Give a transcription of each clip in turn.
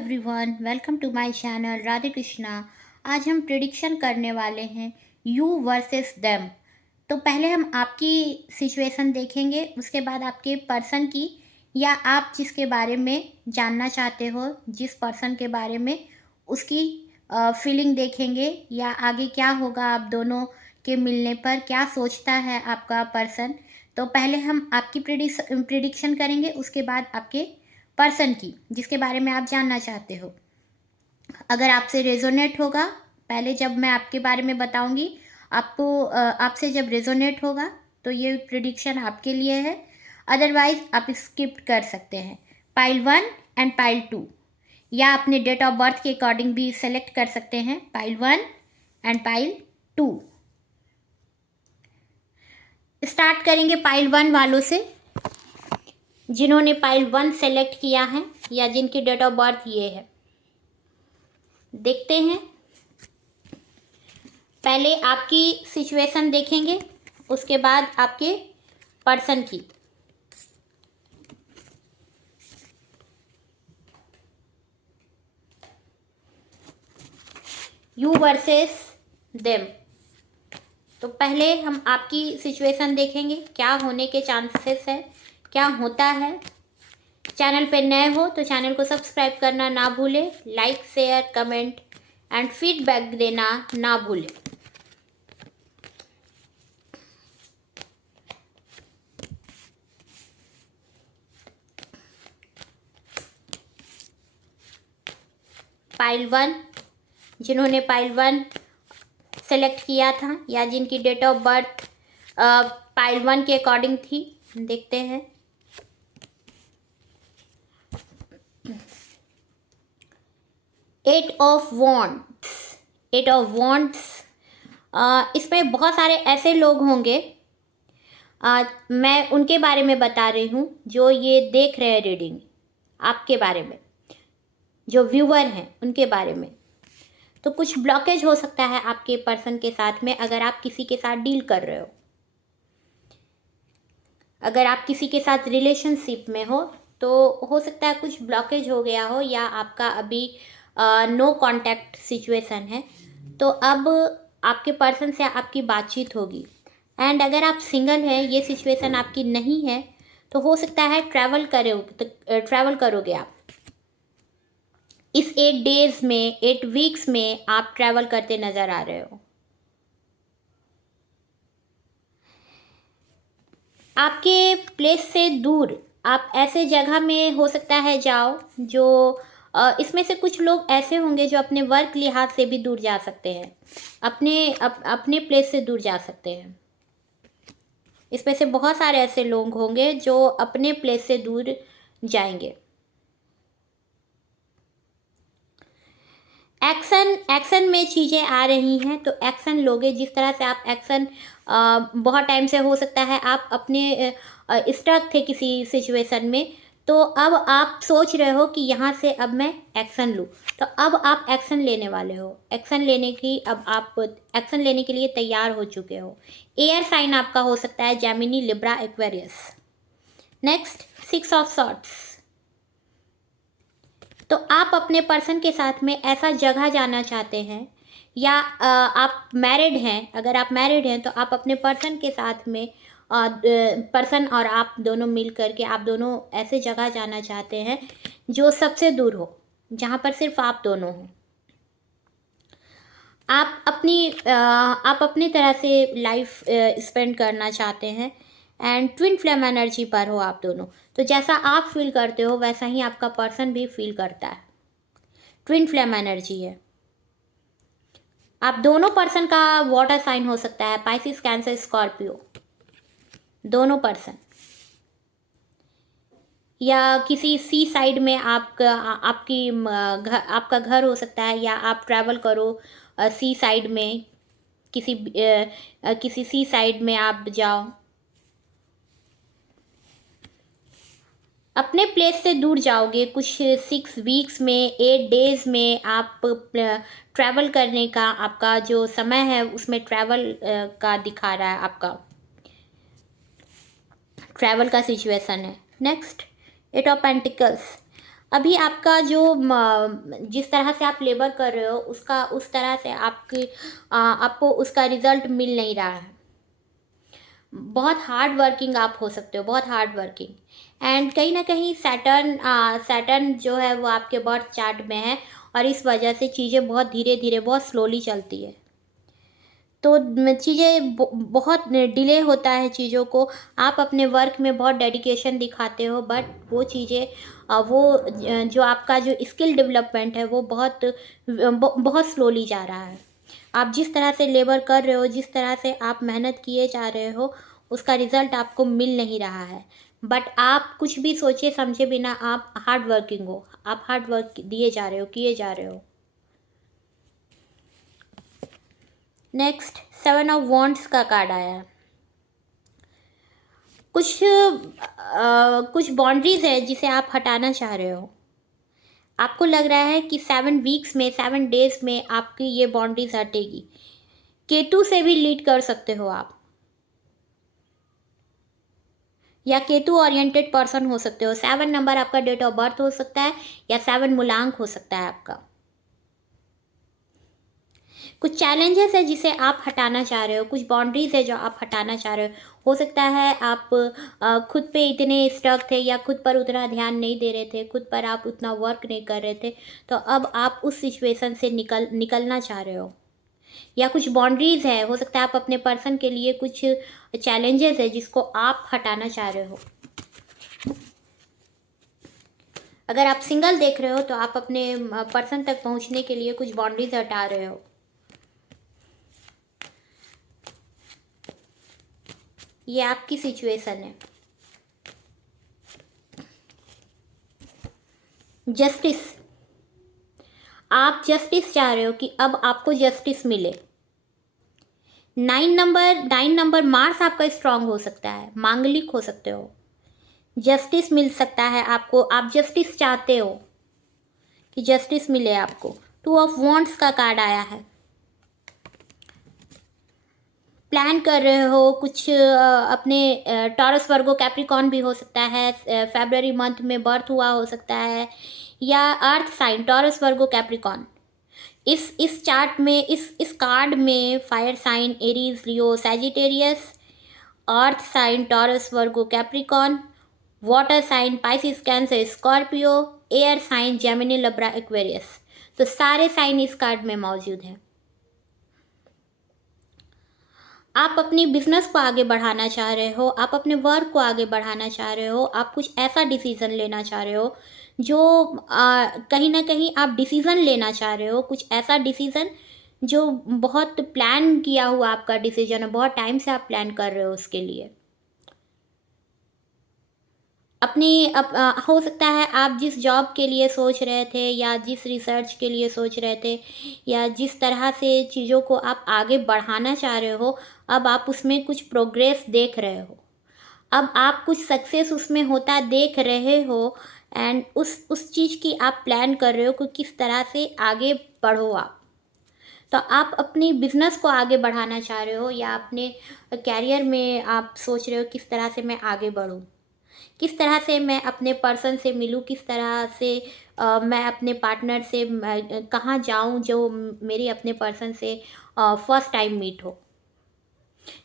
Everyone, welcome to my channel Radhe Krishna. आज हम prediction करने वाले हैं यू वर्सेस देम। तो पहले हम आपकी सिचुएशन देखेंगे, उसके बाद आपके पर्सन की, या आप जिसके बारे में जानना चाहते हो जिस पर्सन के बारे में, उसकी फीलिंग देखेंगे, या आगे क्या होगा आप दोनों के मिलने पर, क्या सोचता है आपका पर्सन। तो पहले हम आपकी प्रिडिक्शन करेंगे, उसके बाद आपके पर्सन की जिसके बारे में आप जानना चाहते हो। अगर आपसे रेजोनेट होगा, पहले जब मैं आपके बारे में बताऊंगी, आपको आपसे जब रेजोनेट होगा तो ये प्रिडिक्शन आपके लिए है, अदरवाइज आप स्किप कर सकते हैं। पाइल 1 एंड पाइल 2, या अपने डेट ऑफ बर्थ के अकॉर्डिंग भी सेलेक्ट कर सकते हैं, पाइल 1 एंड पाइल 2। स्टार्ट करेंगे पाइल 1 वालों से, जिन्होंने पाइल 1 सेलेक्ट किया है या जिनकी डेट ऑफ बर्थ ये है। देखते हैं, पहले आपकी सिचुएशन देखेंगे, उसके बाद आपके पर्सन की। You versus them. तो पहले हम आपकी सिचुएशन देखेंगे, क्या होने के चांसेस है, क्या होता है। चैनल पे नए हो तो चैनल को सब्सक्राइब करना ना भूलें, like share comment and feedback देना ना भूलें। पाइल 1, जिन्होंने पाइल 1 सेलेक्ट किया था या जिनकी डेट ऑफ बर्थ पाइल 1 के अकॉर्डिंग थी, देखते हैं। Eight of wands. Eight of wands, इसमें बहुत सारे ऐसे लोग होंगे, मैं उनके बारे में बता रही हूँ जो ये देख रहे हैं रीडिंग, आपके बारे में, जो व्यूअर हैं उनके बारे में। तो कुछ ब्लॉकेज हो सकता है आपके पर्सन के साथ में, अगर आप किसी के साथ डील कर रहे हो, अगर आप किसी के साथ रिलेशनशिप में हो, तो हो सकता है कुछ ब्लॉकेज हो गया हो, या आपका अभी नो कांटेक्ट सिचुएशन है। तो अब आपके पर्सन से आपकी बातचीत होगी। एंड अगर आप सिंगल हैं, ये सिचुएशन आपकी नहीं है, तो हो सकता है ट्रैवल करोगे आप इस 8 डेज में, 8 वीक्स में आप ट्रैवल करते नज़र आ रहे हो। आपके प्लेस से दूर आप ऐसे जगह में हो सकता है जाओ, जो इसमें से कुछ लोग ऐसे होंगे जो अपने वर्क लिहाज से भी दूर जा सकते हैं, अपने प्लेस से दूर जा सकते हैं। इसमें से बहुत सारे ऐसे लोग होंगे जो अपने प्लेस से दूर जाएंगे। एक्शन में चीज़ें आ रही हैं, तो एक्शन लोगे। जिस तरह से आप एक्शन, बहुत टाइम से हो सकता है आप अपने स्टक थे किसी सिचुएशन में, तो अब आप सोच रहे हो कि यहाँ से अब मैं एक्शन लूँ, तो अब आप एक्शन लेने वाले हो। एक्शन लेने की, अब आप एक्शन लेने के लिए तैयार हो चुके हो। एयर साइन आपका हो सकता है Gemini, Libra, Aquarius. Next, 6 of swords. तो आप अपने पर्सन के साथ में ऐसा जगह जाना चाहते हैं, या आप मैरिड हैं। अगर आप मैरिड हैं तो आप अपने पर्सन के साथ में, पर्सन और आप दोनों मिल करके आप दोनों ऐसे जगह जाना चाहते हैं जो सबसे दूर हो, जहाँ पर सिर्फ आप दोनों हो। आप अपनी तरह से लाइफ स्पेंड करना चाहते हैं, एंड ट्विन फ्लेम एनर्जी पर हो आप दोनों। तो जैसा आप फील करते हो वैसा ही आपका पर्सन भी फील करता है। ट्विन फ्लेम एनर्जी है। आप दोनों पर्सन का वाटर साइन हो सकता है, पाइसिस, कैंसर, स्कॉर्पियो, दोनों पर्सन। या किसी सी साइड में आपका घर हो सकता है, या आप ट्रैवल करो सी साइड में, किसी सी साइड में आप जाओ, अपने प्लेस से दूर जाओगे। कुछ 6 वीक्स में, 8 डेज में आप ट्रैवल करने का आपका जो समय है, उसमें ट्रैवल का दिखा रहा है, आपका ट्रैवल का सिचुएशन है। Next, 8 of pentacles. अभी आपका जो जिस तरह से आप लेबर कर रहे हो उसका उस तरह से आपको उसका रिजल्ट मिल नहीं रहा है। बहुत हार्ड वर्किंग आप हो सकते हो, बहुत हार्ड वर्किंग। एंड कहीं ना कहीं सैटर्न जो है वो आपके बर्थ चार्ट में है, और इस वजह से चीज़ें बहुत धीरे धीरे बहुत स्लोली चलती है। तो चीज़ें बहुत डिले होता है चीज़ों को। आप अपने वर्क में बहुत डेडिकेशन दिखाते हो, बट वो चीज़ें जो आपका जो स्किल डेवलपमेंट है वो बहुत स्लोली जा रहा है। आप जिस तरह से लेबर कर रहे हो, जिस तरह से आप मेहनत किए जा रहे हो, उसका रिज़ल्ट आपको मिल नहीं रहा है। बट आप कुछ भी सोचे समझे बिना आप हार्ड वर्किंग हो, आप हार्ड वर्क दिए जा रहे हो, किए जा रहे हो। नेक्स्ट 7 ऑफ वॉन्ड्स का कार्ड आया है। कुछ बाउंड्रीज है जिसे आप हटाना चाह रहे हो। आपको लग रहा है कि 7 वीक्स में, 7 डेज में आपकी ये बाउंड्रीज हटेगी। केतु से भी लीड कर सकते हो आप, या केतु ओरिएंटेड पर्सन हो सकते हो। 7 नंबर आपका डेट ऑफ बर्थ हो सकता है, या 7 मूलांक हो सकता है आपका। कुछ चैलेंजेस है जिसे आप हटाना चाह रहे हो, कुछ बाउंड्रीज है जो आप हटाना चाह रहे हो सकता है आप खुद पे इतने स्टक थे, या खुद पर उतना ध्यान नहीं दे रहे थे, खुद पर आप उतना वर्क नहीं कर रहे थे, तो अब आप उस सिचुएशन से निकलना चाह रहे हो। या कुछ बाउंड्रीज है, हो सकता है आप अपने पर्सन के लिए कुछ चैलेंजेस है जिसको आप हटाना चाह रहे हो। अगर आप सिंगल देख रहे हो तो आप अपने पर्सन तक पहुंचने के लिए कुछ बाउंड्रीज हटा रहे हो। ये आपकी सिचुएशन है। जस्टिस, आप जस्टिस चाह रहे हो कि अब आपको जस्टिस मिले। 9 नंबर मार्स आपका स्ट्रांग हो सकता है, मांगलिक हो सकते हो। जस्टिस मिल सकता है आपको, आप जस्टिस चाहते हो कि जस्टिस मिले आपको। 2 ऑफ वॉन्ड्स का कार्ड आया है। प्लान कर रहे हो कुछ अपने टॉरस वर्गो कैप्रिकॉर्न भी हो सकता है, फरवरी मंथ में बर्थ हुआ हो सकता है, या earth sign Taurus Virgo Capricorn. इस चार्ट में, इस कार्ड में fire sign Aries Leo Sagittarius, earth sign Taurus Virgo Capricorn, water sign Pisces Cancer Scorpio, air sign Gemini Libra Aquarius. तो सारे साइन इस कार्ड में मौजूद हैं। आप अपनी बिजनेस को आगे बढ़ाना चाह रहे हो, आप अपने वर्क को आगे बढ़ाना चाह रहे हो, आप कुछ ऐसा डिसीज़न लेना चाह रहे हो जो कहीं ना कहीं आप डिसीज़न लेना चाह रहे हो, कुछ ऐसा डिसीज़न जो बहुत प्लान किया हुआ आपका डिसीजन है, बहुत टाइम से आप प्लान कर रहे हो उसके लिए। हो सकता है आप जिस जॉब के लिए सोच रहे थे, या जिस रिसर्च के लिए सोच रहे थे, या जिस तरह से चीज़ों को आप आगे बढ़ाना चाह रहे हो, अब आप उसमें कुछ प्रोग्रेस देख रहे हो, अब आप कुछ सक्सेस उसमें होता देख रहे हो। एंड उस चीज़ की आप प्लान कर रहे हो कि किस तरह से आगे बढ़ो आप। तो आप अपनी बिजनेस को आगे बढ़ाना चाह रहे हो, या अपने कैरियर में आप सोच रहे हो किस तरह से मैं आगे बढ़ूँ, किस तरह से मैं अपने पर्सन से मिलूँ, किस तरह से मैं अपने पार्टनर से कहाँ जाऊँ जो मेरी अपने पर्सन से फर्स्ट टाइम मीट हो।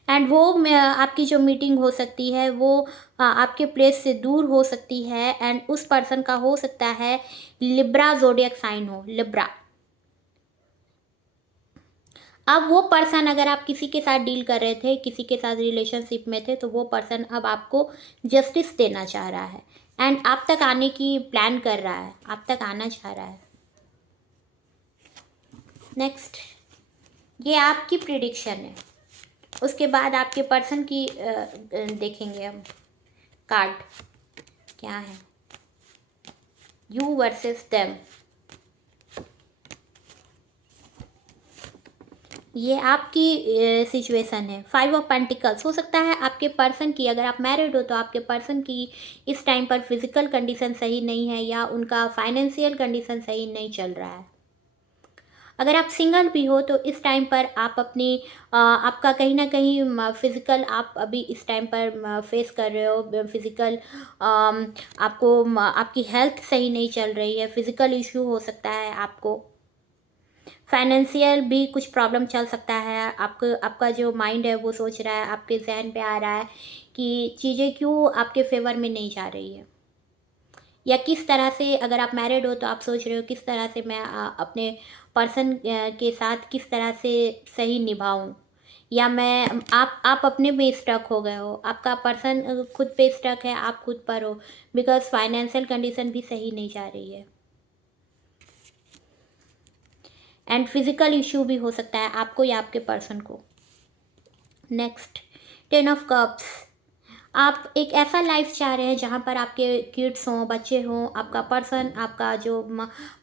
एंड वो आपकी जो मीटिंग हो सकती है वो आपके प्लेस से दूर हो सकती है, एंड उस पर्सन का हो सकता है लिब्रा ज़ोडिएक साइन हो, लिब्रा। अब वो पर्सन, अगर आप किसी के साथ डील कर रहे थे, किसी के साथ रिलेशनशिप में थे, तो वो पर्सन अब आपको जस्टिस देना चाह रहा है, एंड आप तक आने की प्लान कर रहा है, आप तक आना चाह रहा है। नेक्स्ट, ये आपकी प्रिडिक्शन है। उसके बाद आपके पर्सन की देखेंगे हम कार्ड क्या है। यू वर्सेस देम, ये आपकी सिचुएशन है। 5 ऑफ पेंटिकल्स, हो सकता है आपके पर्सन की, अगर आप मैरिड हो तो आपके पर्सन की इस टाइम पर फिजिकल कंडीशन सही नहीं है, या उनका फाइनेंशियल कंडीशन सही नहीं चल रहा है। अगर आप सिंगल भी हो तो इस टाइम पर आप अपनी आपका कहीं ना कहीं फिज़िकल आप अभी इस टाइम पर फेस कर रहे हो फिज़िकल, आपको आपकी हेल्थ सही नहीं चल रही है, फिज़िकल इशू हो सकता है आपको, फाइनेंशियल भी कुछ प्रॉब्लम चल सकता है। आपको आपका जो माइंड है वो सोच रहा है, आपके जहन पे आ रहा है कि चीज़ें क्यों आपके फेवर में नहीं जा रही है, या किस तरह से, अगर आप मैरिड हो तो आप सोच रहे हो किस तरह से मैं अपने पर्सन के साथ किस तरह से सही निभाऊं, या मैं आप अपने में स्टक हो गए हो, आपका पर्सन खुद पे स्टक है, आप खुद पर हो, बिकॉज फाइनेंशियल कंडीशन भी सही नहीं जा रही है, एंड फिजिकल इश्यू भी हो सकता है आपको या आपके पर्सन को। Next, 10 of cups. आप एक ऐसा लाइफ चाह रहे हैं जहाँ पर आपके किड्स हों, बच्चे हों, आपका पर्सन, आपका जो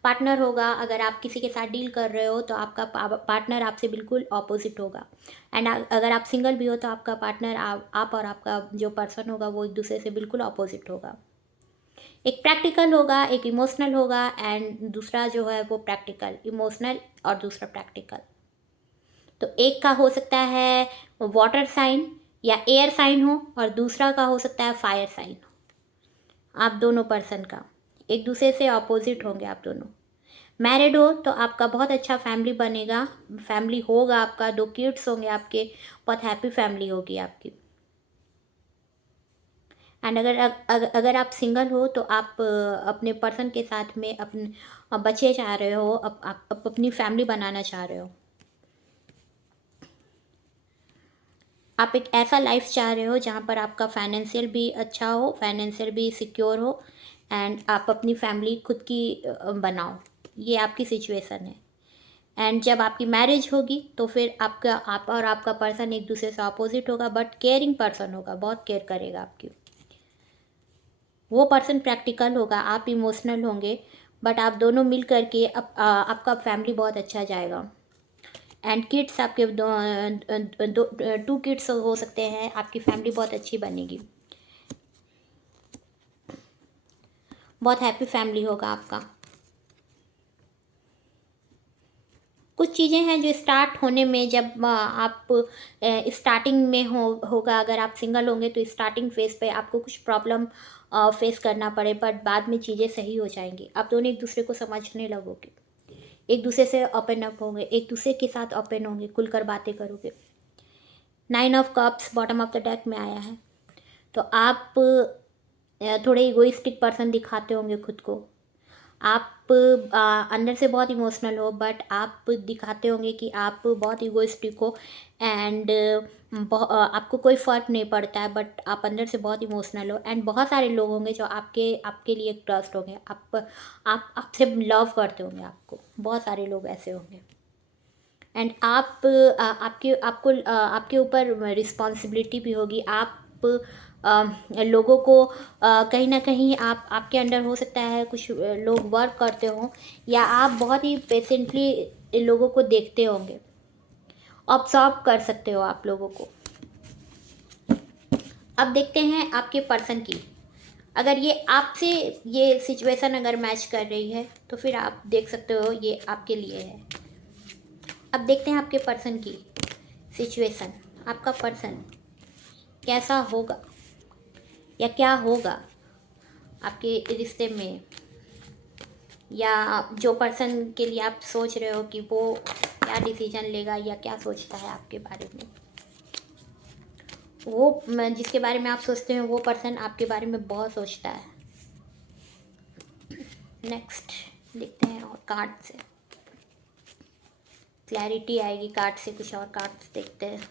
पार्टनर होगा, अगर आप किसी के साथ डील कर रहे हो तो आपका पार्टनर आपसे बिल्कुल ऑपोजिट होगा, एंड अगर आप सिंगल भी हो तो आपका पार्टनर आप और आपका जो पर्सन होगा वो एक दूसरे से बिल्कुल ऑपोजिट होगा। एक प्रैक्टिकल होगा, एक इमोशनल होगा, एंड दूसरा जो है वो प्रैक्टिकल, इमोशनल और दूसरा प्रैक्टिकल। तो एक का हो सकता है वाटर साइन या एयर साइन हो, और दूसरा का हो सकता है फायर साइन हो। आप दोनों पर्सन का एक दूसरे से अपोजिट होंगे आप दोनों। मैरिड हो तो आपका बहुत अच्छा फैमिली बनेगा, फैमिली होगा आपका, 2 किड्स होंगे आपके, बहुत हैप्पी फैमिली होगी आपकी। एंड अगर आप सिंगल हो तो आप अपने पर्सन के साथ में अपने बच्चे चाह रहे हो, आप अपनी फैमिली बनाना चाह रहे हो, आप एक ऐसा लाइफ चाह रहे हो जहाँ पर आपका फाइनेंशियल भी अच्छा हो, फाइनेंशियल भी सिक्योर हो, एंड आप अपनी फैमिली खुद की बनाओ, ये आपकी सिचुएशन है। एंड जब आपकी मैरिज होगी तो फिर आप और आपका पर्सन एक दूसरे से अपोजिट होगा, बट केयरिंग पर्सन होगा, बहुत केयर करेगा आपकी। वो पर्सन प्रैक्टिकल होगा, आप इमोशनल होंगे, बट आप दोनों मिल करके आपका फैमिली बहुत अच्छा जाएगा। एंड किड्स आपके 2 किड्स हो सकते हैं, आपकी फैमिली बहुत अच्छी बनेगी, बहुत हैप्पी फैमिली होगा आपका। कुछ चीज़ें हैं जो स्टार्ट होने में, जब आप स्टार्टिंग में होगा, अगर आप सिंगल होंगे तो स्टार्टिंग फेज पे आपको कुछ प्रॉब्लम फेस करना पड़े, बट बाद में चीज़ें सही हो जाएंगी, आप दोनों एक दूसरे को समझने लगोगे, एक दूसरे से ओपन अप होंगे, एक दूसरे के साथ ओपन होंगे, खुलकर बातें करोगे। 9 of cups bottom of the deck में आया है, तो आप थोड़े इगोइस्टिक पर्सन दिखाते होंगे खुद को, आप अंदर से बहुत इमोशनल हो, बट आप दिखाते होंगे कि आप बहुत इगोइस्टिक हो, एंड आपको कोई फ़र्क नहीं पड़ता है, बट आप अंदर से बहुत इमोशनल हो, एंड बहुत सारे लोग होंगे जो आपके आपके लिए ट्रस्ट होंगे, आप आपसे लव करते होंगे, आपको बहुत सारे लोग ऐसे होंगे, एंड आपके ऊपर रिस्पॉन्सिबिलिटी भी होगी, आप लोगों को कहीं ना कहीं आपके अंडर हो सकता है कुछ लोग वर्क करते हों, या आप बहुत ही पेशेंटली लोगों को देखते होंगे, ऑब्जर्व कर सकते हो आप लोगों को। अब देखते हैं आपके पर्सन की, अगर ये आपसे ये सिचुएशन अगर मैच कर रही है तो फिर आप देख सकते हो ये आपके लिए है। अब देखते हैं आपके पर्सन की सिचुएशन, आपका पर्सन कैसा होगा या क्या होगा आपके रिश्ते में, या जो पर्सन के लिए आप सोच रहे हो कि वो क्या डिसीजन लेगा या क्या सोचता है आपके बारे में, वो जिसके बारे में आप सोचते हो वो पर्सन आपके बारे में बहुत सोचता है। नेक्स्ट देखते हैं और कार्ड से क्लैरिटी आएगी, कार्ड से कुछ और कार्ड्स देखते हैं।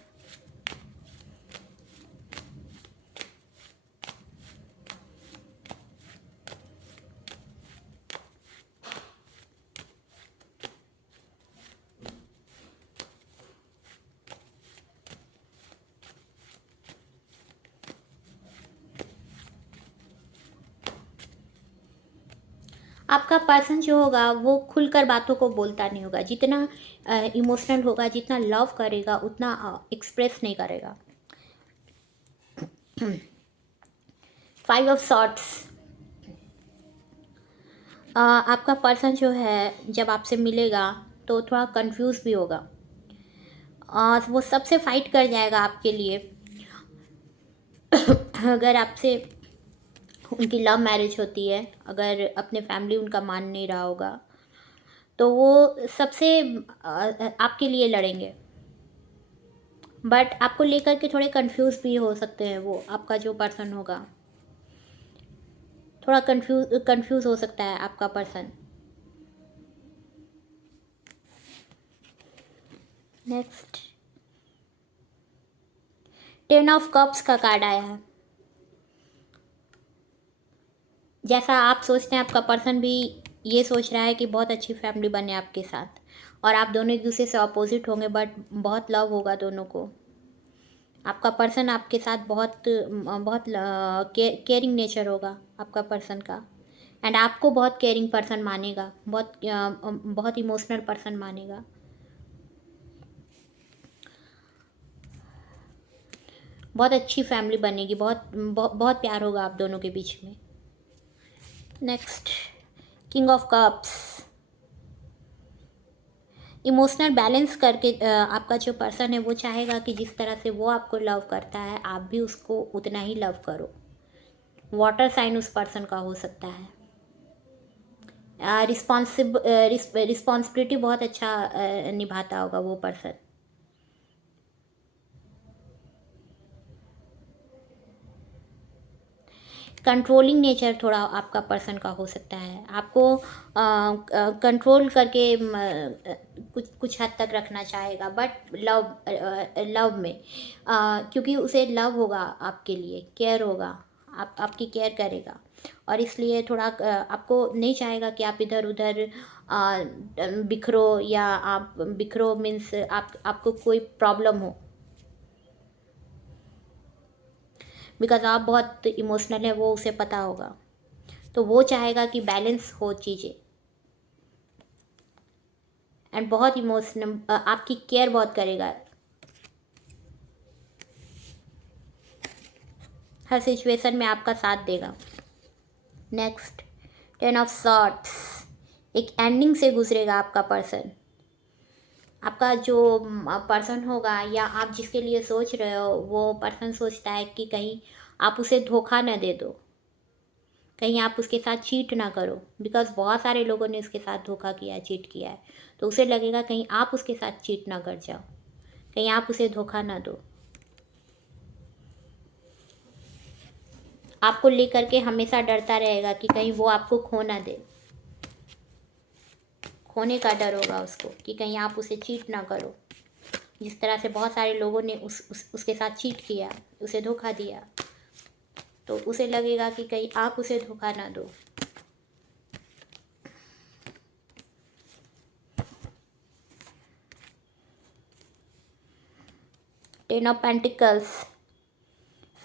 आपका पर्सन जो होगा वो खुलकर बातों को बोलता नहीं होगा, जितना इमोशनल होगा, जितना लव करेगा उतना एक्सप्रेस नहीं करेगा। 5 ऑफ सॉर्ड्स, आपका पर्सन जो है जब आपसे मिलेगा तो थोड़ा कंफ्यूज भी होगा। वो सबसे फाइट कर जाएगा आपके लिए। अगर आपसे उनकी लव मैरिज होती है, अगर अपने फैमिली उनका मान नहीं रहा होगा, तो वो सबसे आपके लिए लड़ेंगे। बट आपको लेकर के थोड़े कंफ्यूज भी हो सकते हैं। वो आपका जो पर्सन होगा, थोड़ा कंफ्यूज हो सकता है आपका पर्सन। नेक्स्ट, 10 ऑफ कप्स का कार्ड आया है। जैसा आप सोचते हैं, आपका पर्सन भी ये सोच रहा है कि बहुत अच्छी फैमिली बने आपके साथ, और आप दोनों एक दूसरे से अपोजिट होंगे, बट बहुत लव होगा दोनों को। आपका पर्सन आपके साथ बहुत बहुत केयरिंग नेचर होगा आपका पर्सन का, एंड आपको बहुत केयरिंग पर्सन मानेगा, बहुत इमोशनल पर्सन मानेगा। बहुत अच्छी फैमिली बनेगी, बहुत प्यार होगा आप दोनों के बीच में। Next, king of cups. Emotional balance करके आपका जो पर्सन है वो चाहेगा कि जिस तरह से वो आपको लव करता है, आप भी उसको उतना ही लव करो। वाटर साइन उस पर्सन का हो सकता है। रिस्पॉन्सिबिलिटी बहुत अच्छा निभाता होगा वो पर्सन। कंट्रोलिंग नेचर थोड़ा आपका पर्सन का हो सकता है। आपको कंट्रोल करके कुछ कुछ हद तक रखना चाहेगा, बट लव में, क्योंकि उसे लव होगा आपके लिए, केयर होगा, आपकी केयर करेगा, और इसलिए थोड़ा आपको नहीं चाहेगा कि आप इधर उधर बिखरो, या आप बिखरो मीन्स आपको कोई प्रॉब्लम हो, बिकॉज आप बहुत इमोशनल है, वो उसे पता होगा। तो वो चाहेगा कि बैलेंस हो चीज़ें, एंड बहुत इमोशनल, आपकी केयर बहुत करेगा, हर सिचुएशन में आपका साथ देगा। Next, 10 of swords. एक एंडिंग से गुजरेगा आपका पर्सन। आपका जो पर्सन होगा, या आप जिसके लिए सोच रहे हो, वो पर्सन सोचता है कि कहीं आप उसे धोखा न दे दो, कहीं आप उसके साथ चीट ना करो, बिकॉज बहुत सारे लोगों ने उसके साथ धोखा किया है, चीट किया है। तो उसे लगेगा कहीं आप उसके साथ चीट ना कर जाओ, कहीं आप उसे धोखा ना दो। आपको लेकर के हमेशा डरता रहेगा कि कहीं वो आपको खो ना दे, खोने का डर होगा उसको कि कहीं आप उसे चीट ना करो, जिस तरह से बहुत सारे लोगों ने उसके साथ चीट किया, उसे धोखा दिया। तो उसे लगेगा कि कहीं आप उसे धोखा ना दो। Ten of pentacles.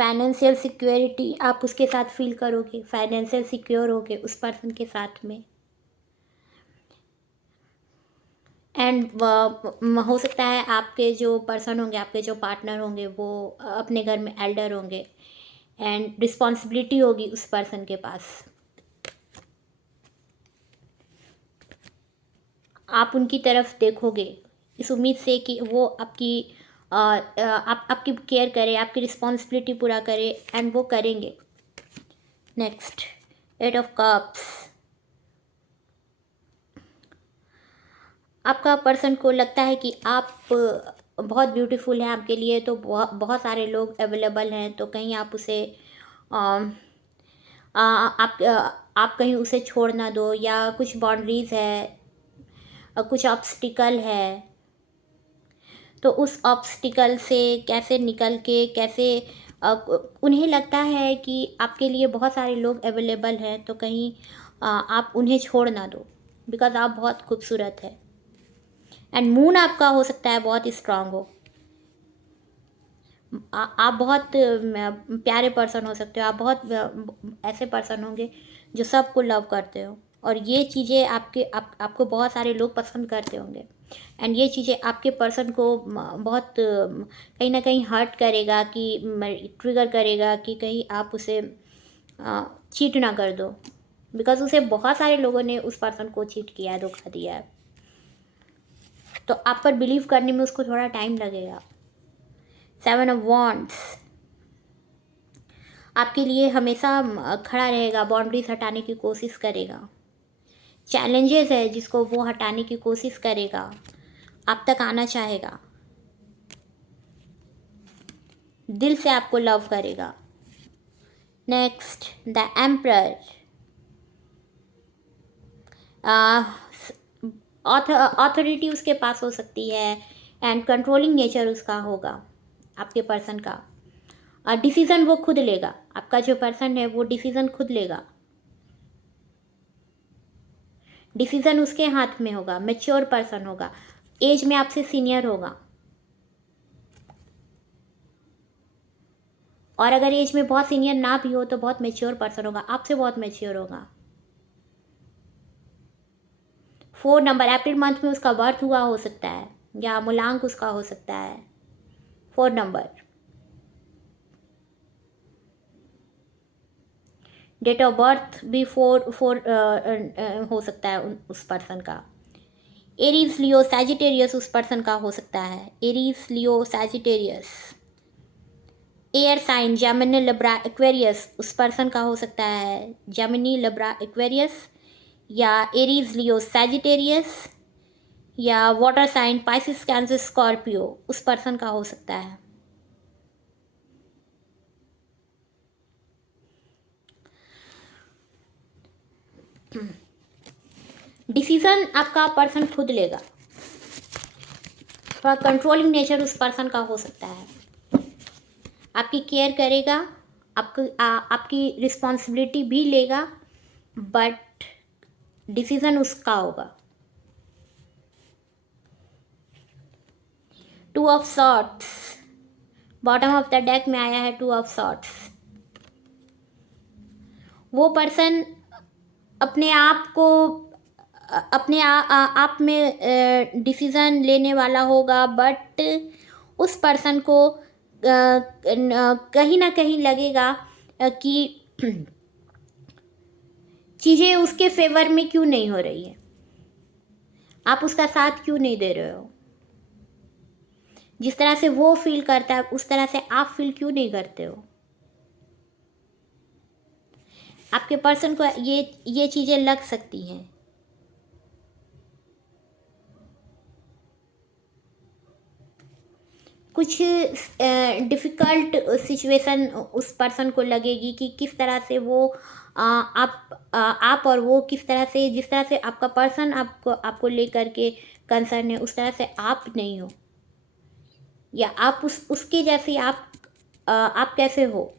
Financial security आप उसके साथ फील करोगे, फाइनेंशियल सिक्योर होगे उस पर्सन के साथ में। एंड हो सकता है आपके जो पर्सन होंगे, आपके जो पार्टनर होंगे, वो अपने घर में एल्डर होंगे, एंड रिस्पॉन्सिबिलिटी होगी उस पर्सन के पास। आप उनकी तरफ देखोगे इस उम्मीद से कि वो आपकी आपकी केयर करे, आपकी रिस्पॉन्सिबिलिटी पूरा करे, एंड वो करेंगे। Next, 8 of cups. आपका पर्सन को लगता है कि आप बहुत ब्यूटीफुल हैं, आपके लिए तो बहुत सारे लोग अवेलेबल हैं, तो कहीं आप उसे आप कहीं उसे छोड़ ना दो, या कुछ बाउंड्रीज़ है, कुछ ऑब्स्टिकल है, तो उस ऑब्स्टिकल से कैसे निकल के, कैसे उन्हें लगता है कि आपके लिए बहुत सारे लोग अवेलेबल हैं, तो कहीं आप उन्हें छोड़ ना दो, बिकॉज़ आप बहुत खूबसूरत है। एंड मून आपका हो सकता है बहुत स्ट्रांग हो। आप बहुत प्यारे पर्सन हो सकते हो, आप बहुत ऐसे पर्सन होंगे जो सबको लव करते हो, और ये चीज़ें आपको बहुत सारे लोग पसंद करते होंगे, एंड ये चीज़ें आपके पर्सन को बहुत कहीं ना कहीं हर्ट करेगा, कि ट्रिगर करेगा कि कहीं आप उसे चीट ना कर दो, बिकॉज उसे बहुत सारे लोगों ने उस पर्सन को चीट किया है, धोखा दिया है। तो आप पर बिलीव करने में उसको थोड़ा टाइम लगेगा। 7 ऑफ वॉन्ड्स आपके लिए हमेशा खड़ा रहेगा, बाउंड्रीज हटाने की कोशिश करेगा। चैलेंजेस है जिसको वो हटाने की कोशिश करेगा, आप तक आना चाहेगा, दिल से आपको लव करेगा। नेक्स्ट द एम्परर, ऑथोरिटी उसके पास हो सकती है एंड कंट्रोलिंग नेचर उसका होगा आपके पर्सन का। डिसीज़न वो खुद लेगा, आपका जो पर्सन है वो डिसीज़न खुद लेगा, डिसीज़न उसके हाथ में होगा। मैच्योर पर्सन होगा, एज में आपसे सीनियर होगा, और अगर एज में बहुत सीनियर ना भी हो तो बहुत मैच्योर पर्सन होगा, आपसे बहुत मैच्योर होगा। 4 नंबर, अप्रैल मंथ में उसका बर्थ हुआ हो सकता है या मूलांक उसका हो सकता है। 4 नंबर, डेट ऑफ बर्थ भी 4 हो सकता है उस पर्सन का। एरीज लियो सैजिटेरियस उस पर्सन का हो सकता है, Aries Leo Sagittarius. Air sign Gemini Libra Aquarius उस पर्सन का हो सकता है, जेमिनी लिब्रा एक्वेरियस या एरीज लियो सैजिटेरियस, या water sign Pisces Cancer Scorpio उस पर्सन का हो सकता है। डिसीजन आपका पर्सन खुद लेगा, थोड़ा कंट्रोलिंग नेचर उस पर्सन का हो सकता है, आपकी केयर करेगा, आपकी रिस्पॉन्सिबिलिटी भी लेगा, बट डिसीजन उसका होगा। 2 of swords, bottom of the deck में आया है 2 ऑफ सॉर्ट्स। वो पर्सन अपने आप को अपने आप में डिसीज़न लेने वाला होगा, बट उस पर्सन को कहीं ना कहीं लगेगा कि चीज़ें उसके फेवर में क्यों नहीं हो रही है, आप उसका साथ क्यों नहीं दे रहे हो, जिस तरह से वो फील करता है उस तरह से आप फील क्यों नहीं करते हो। आपके पर्सन को ये चीज़ें लग सकती हैं। कुछ डिफ़िकल्ट सिचुएशन उस पर्सन को लगेगी कि किस तरह से वो आप और वो किस तरह से, जिस तरह से आपका पर्सन आपको लेकर के कंसर्न है उस तरह से आप नहीं हो, या आप उसके जैसे आप कैसे हो,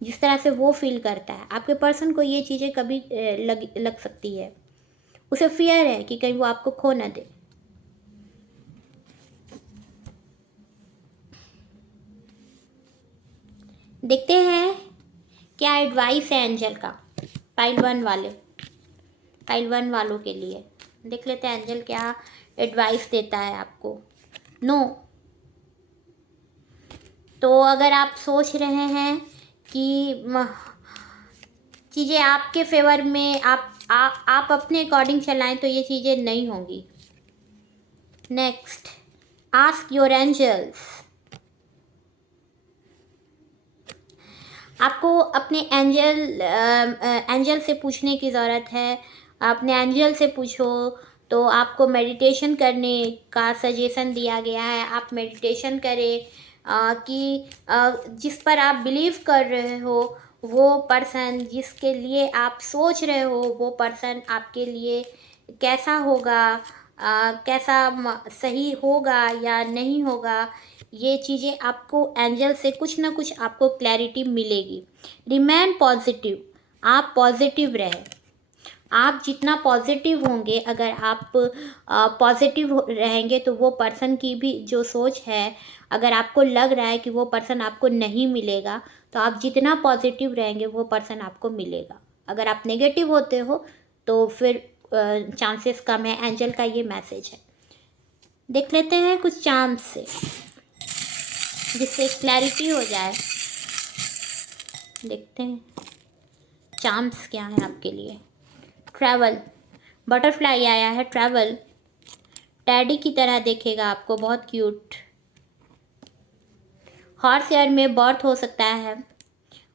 जिस तरह से वो फील करता है। आपके पर्सन को ये चीज़ें कभी लग सकती है, उसे फियर है कि कहीं वो आपको खो ना दे। देखते हैं क्या एडवाइस है एंजल का पाइल 1 वालों के लिए। देख लेते हैं एंजल क्या एडवाइस देता है आपको। नो, तो अगर आप सोच रहे हैं कि चीज़ें आपके फेवर में आप अपने अकॉर्डिंग चलाएं तो ये चीज़ें नहीं होंगी। नेक्स्ट, आस्क योर एंजल्स, आपको अपने एंजल से पूछने की ज़रूरत है। अपने एंजल से पूछो तो आपको मेडिटेशन करने का सजेशन दिया गया है। आप मेडिटेशन करें कि जिस पर आप बिलीव कर रहे हो वो पर्सन, जिसके लिए आप सोच रहे हो वो पर्सन आपके लिए कैसा होगा, कैसा सही होगा या नहीं होगा, ये चीज़ें आपको एंजल से कुछ ना कुछ आपको क्लैरिटी मिलेगी। रिमेन पॉजिटिव, आप पॉजिटिव रहें। आप जितना पॉजिटिव होंगे, अगर आप पॉजिटिव रहेंगे तो वो पर्सन की भी जो सोच है, अगर आपको लग रहा है कि वो पर्सन आपको नहीं मिलेगा तो आप जितना पॉजिटिव रहेंगे वो पर्सन आपको मिलेगा। अगर आप नेगेटिव होते हो तो फिर चांसेस कम है। एंजल का ये मैसेज है। देख लेते हैं कुछ चांस से जिससे क्लैरिटी हो जाए। देखते हैं चांस क्या है आपके लिए। ट्रैवल, बटरफ्लाई आया है ट्रैवल। डैडी की तरह देखेगा आपको, बहुत क्यूट। हॉर्स ईयर में बर्थ हो सकता है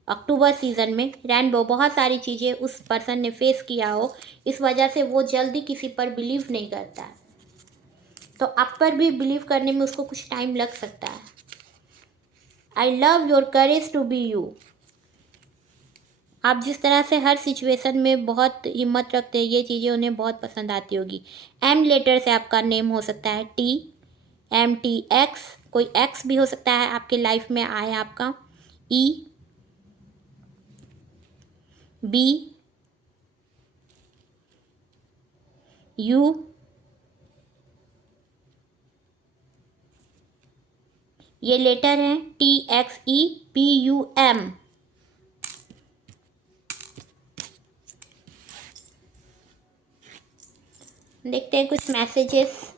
अक्टूबर सीजन में। रेनबो, बहुत सारी चीज़ें उस पर्सन ने फेस किया हो, इस वजह से वो जल्दी किसी पर बिलीव नहीं करता है, तो आप पर भी बिलीव करने में उसको कुछ टाइम लग सकता है। I love your courage to be you. आप जिस तरह से हर सिचुएशन में बहुत हिम्मत रखते हैं, ये चीज़ें उन्हें बहुत पसंद आती होगी। एम लेटर से आपका नेम हो सकता है TMTX, कोई एक्स भी हो सकता है आपके लाइफ में आए आपका। EBU, ये लेटर हैं TXEPUM। देखते हैं कुछ messages.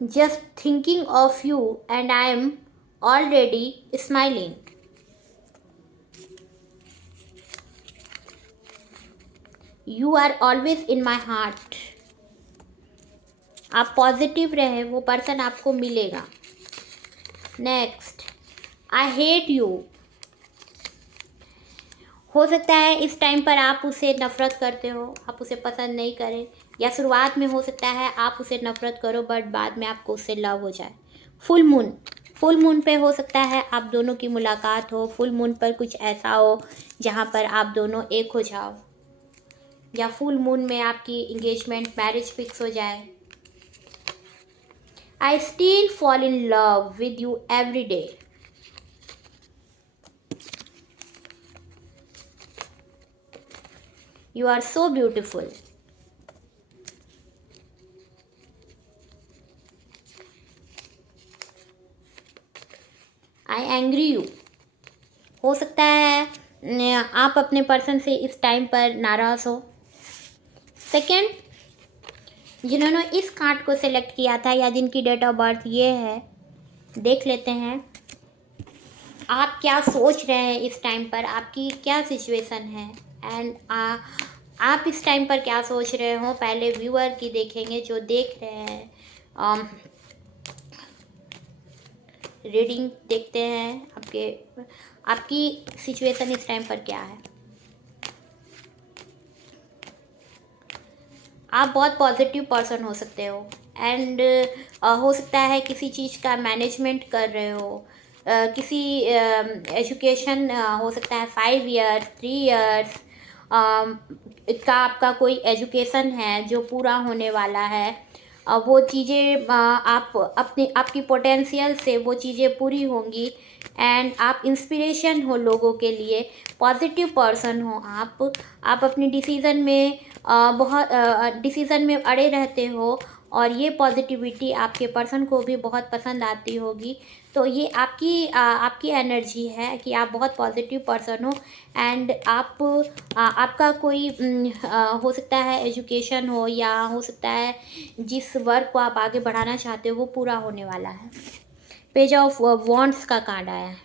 Just thinking of you and I am already smiling. You are always in my heart. आप पॉजिटिव रहे, वो पर्सन आपको मिलेगा। Next, I hate you. हो सकता है इस टाइम पर आप उसे नफ़रत करते हो, आप उसे पसंद नहीं करें, या शुरुआत में हो सकता है आप उसे नफ़रत करो बट बाद में आपको उससे लव हो जाए। फुल मून पे हो सकता है आप दोनों की मुलाकात हो। फुल मून पर कुछ ऐसा हो जहाँ पर आप दोनों एक हो जाओ, या फुल मून में आपकी इंगेजमेंट, मैरिज फिक्स हो जाए। I still fall in love with you every day. You are so beautiful. I angry you. हो सकता है आप अपने पर्सन से इस टाइम पर नाराज़ हो। सेकेंड, जिन्होंने इस कार्ड को सिलेक्ट किया था या जिनकी डेट ऑफ बर्थ ये है, देख लेते हैं आप क्या सोच रहे हैं इस टाइम पर, आपकी क्या सिचुएशन है, एंड आप इस टाइम पर क्या सोच रहे हो। पहले व्यूअर की देखेंगे जो देख रहे हैं। रीडिंग देखते हैं आपकी सिचुएशन इस टाइम पर क्या है। आप बहुत पॉजिटिव पर्सन हो सकते हो, एंड हो सकता है किसी चीज़ का मैनेजमेंट कर रहे हो। किसी एजुकेशन हो सकता है 5 ईयर्स 3 ईयर्स का आपका कोई एजुकेशन है जो पूरा होने वाला है। वो चीज़ें आप आपकी पोटेंशियल से वो चीज़ें पूरी होंगी, एंड आप इंस्पिरेशन हो लोगों के लिए। पॉजिटिव पर्सन हो आप अपनी डिसीज़न में बहुत डिसीज़न में अड़े रहते हो, और ये पॉजिटिविटी आपके पर्सन को भी बहुत पसंद आती होगी। तो ये आपकी एनर्जी है कि आप बहुत पॉजिटिव पर्सन हो, एंड आपका कोई हो सकता है एजुकेशन हो, या हो सकता है जिस वर्क को आप आगे बढ़ाना चाहते हो वो पूरा होने वाला है। पेज ऑफ वॉन्ड्स का कार्ड आया है।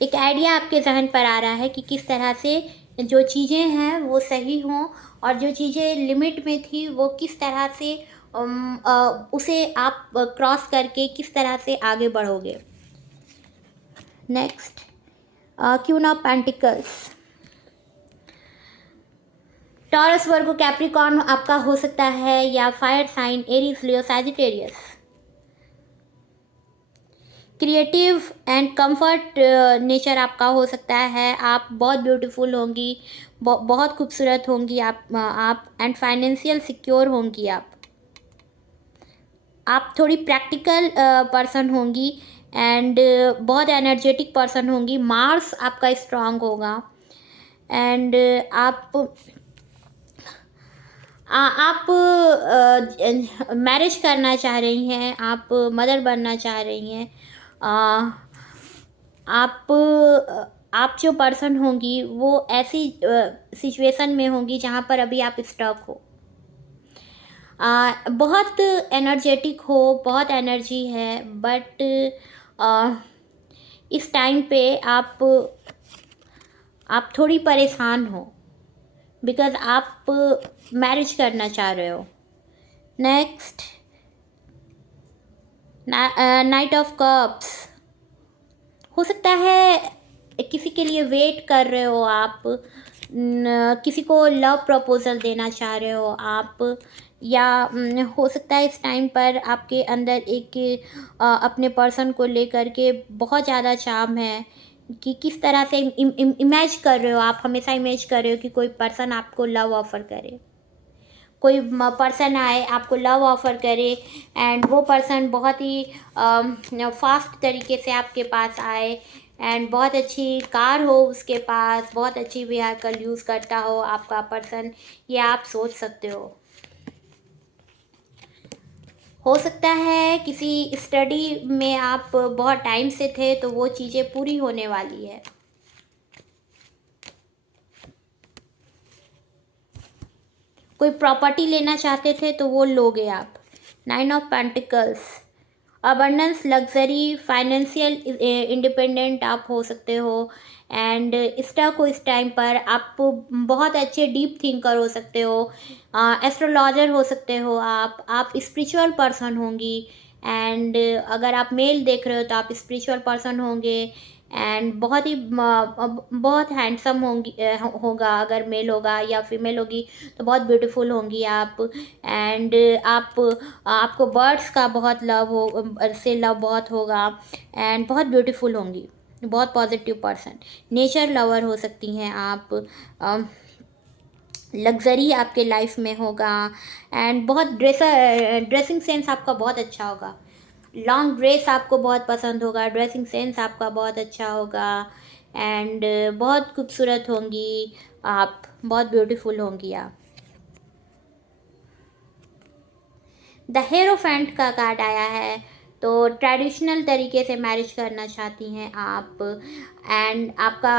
एक आइडिया आपके जहन पर आ रहा है कि किस तरह से जो चीज़ें हैं वो सही हों, और जो चीज़ें लिमिट में थी वो किस तरह से उसे आप क्रॉस करके किस तरह से आगे बढ़ोगे। Next, queen of pentacles. Taurus, Virgo, Capricorn आपका हो सकता है, या fire sign Aries, Leo, Sagittarius. Creative and comfort nature आपका हो सकता है। आप बहुत ब्यूटीफुल होंगी, बहुत खूबसूरत होंगी आप एंड फाइनेंशियल सिक्योर होंगी आप थोड़ी प्रैक्टिकल पर्सन होंगी, एंड बहुत एनर्जेटिक पर्सन होंगी। मार्स आपका स्ट्रांग होगा, एंड आप मैरिज करना चाह रही हैं, आप मदर बनना चाह रही हैं। आप आप जो पर्सन होंगी वो ऐसी सिचुएशन में होंगी जहाँ पर अभी आप स्टक हो। बहुत एनर्जेटिक हो, बहुत एनर्जी है, बट इस टाइम पे आप थोड़ी परेशान हो, बिकॉज़ आप मैरिज करना चाह रहे हो। Next, night of cups. हो सकता है किसी के लिए वेट कर रहे हो आप, किसी को लव प्रपोज़ल देना चाह रहे हो आप, या हो सकता है इस टाइम पर आपके अंदर एक अपने पर्सन को लेकर के बहुत ज़्यादा चार्म है, कि किस तरह से इमेज कर रहे हो आप, हमेशा इमेज कर रहे हो कि कोई पर्सन आपको लव ऑफ़र करे। कोई पर्सन आए आपको लव ऑफ़र करे, एंड वो पर्सन बहुत ही फास्ट तरीके से आपके पास आए, एंड बहुत अच्छी कार हो उसके पास, बहुत अच्छी व्हीकल यूज़ करता हो आपका पर्सन, ये आप सोच सकते हो सकता है किसी स्टडी में आप बहुत टाइम से थे तो वो चीज़ें पूरी होने वाली है। कोई प्रॉपर्टी लेना चाहते थे तो वो लोगे आप। 9 of pentacles, abundance, luxury, financial independent आप हो सकते हो, एंड स्टक हो इस टाइम पर। आप बहुत अच्छे डीप थिंकर हो सकते हो, एस्ट्रोलॉजर हो सकते हो आप स्पिरिचुअल पर्सन होंगी, एंड अगर आप मेल देख रहे हो तो आप स्पिरिचुअल पर्सन होंगे, एंड बहुत ही बहुत हैंडसम होंगी, होगा अगर मेल होगा, या फीमेल होगी तो बहुत ब्यूटीफुल होंगी आप, एंड आपको बर्ड्स का बहुत लव से लव बहुत होगा, एंड बहुत ब्यूटीफुल होंगी, बहुत पॉजिटिव पर्सन। नेचर लवर हो सकती हैं आप, लग्जरी आपके लाइफ में होगा, एंड बहुत ड्रेसिंग सेंस आपका बहुत अच्छा होगा। लॉन्ग ड्रेस आपको बहुत पसंद होगा, ड्रेसिंग सेंस आपका बहुत अच्छा होगा, एंड बहुत खूबसूरत होंगी आप, बहुत ब्यूटीफुल होंगी आप। द हेरोफेंट का कार्ड आया है, तो ट्रेडिशनल तरीके से मैरिज करना चाहती हैं आप, एंड आपका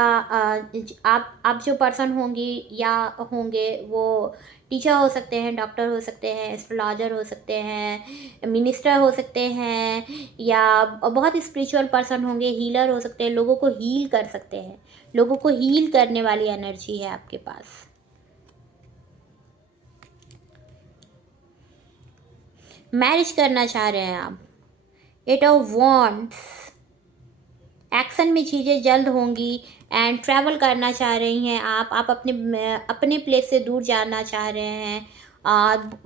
आप जो पर्सन होंगी या होंगे वो टीचर हो सकते हैं, डॉक्टर हो सकते हैं, एस्ट्रोलॉजर हो सकते हैं, मिनिस्टर हो सकते हैं, या बहुत स्पिरिचुअल पर्सन होंगे, हीलर हो सकते हैं, लोगों को हील कर सकते हैं, लोगों को हील करने वाली एनर्जी है आपके पास। मैरिज करना चाह रहे हैं आप। 8 ऑफ वॉन्ड्स, एक्शन में चीज़ें जल्द होंगी, एंड ट्रैवल करना चाह रही हैं आप अपने प्लेस से दूर जाना चाह रहे हैं।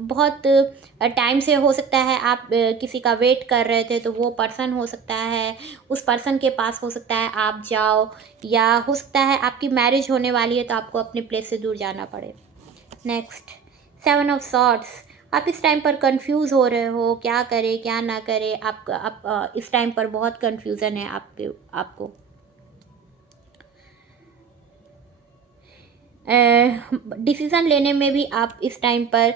बहुत टाइम से हो सकता है आप किसी का वेट कर रहे थे, तो वो पर्सन हो सकता है, उस पर्सन के पास हो सकता है आप जाओ, या हो सकता है आपकी मैरिज होने वाली है तो आपको अपने प्लेस से दूर जाना पड़े। नेक्स्ट, 7 ऑफ सॉर्ड्स, आप इस टाइम पर कंफ्यूज हो रहे हो, क्या करें क्या ना करें, आप इस टाइम पर बहुत कंफ्यूजन है आपको। डिसीज़न लेने में भी आप इस टाइम पर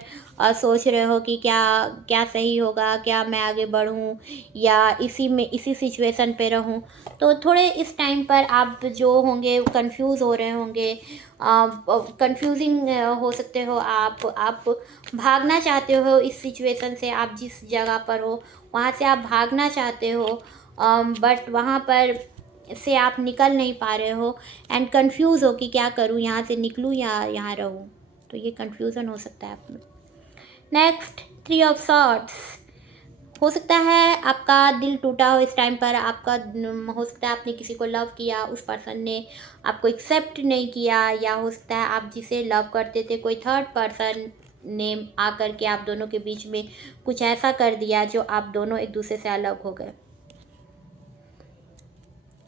सोच रहे हो कि क्या क्या सही होगा, क्या मैं आगे बढ़ूं, या इसी सिचुएशन पे रहूं। तो थोड़े इस टाइम पर आप जो होंगे कंफ्यूज हो रहे होंगे, कंफ्यूजिंग हो सकते हो आप भागना चाहते हो इस सिचुएशन से, आप जिस जगह पर हो वहाँ से आप भागना चाहते हो, बट वहाँ पर से आप निकल नहीं पा रहे हो, एंड कंफ्यूज हो कि क्या करूँ, यहाँ से निकलूँ या यहाँ रहूँ। तो ये कंफ्यूजन हो सकता है आप में। नेक्स्ट, 3 ऑफ सॉर्ड्स, हो सकता है आपका दिल टूटा हो इस टाइम पर, आपका हो सकता है आपने किसी को लव किया, उस पर्सन ने आपको एक्सेप्ट नहीं किया, या हो सकता है आप जिसे लव करते थे कोई थर्ड पर्सन ने आकर के आप दोनों के बीच में कुछ ऐसा कर दिया जो आप दोनों एक दूसरे से अलग हो गए।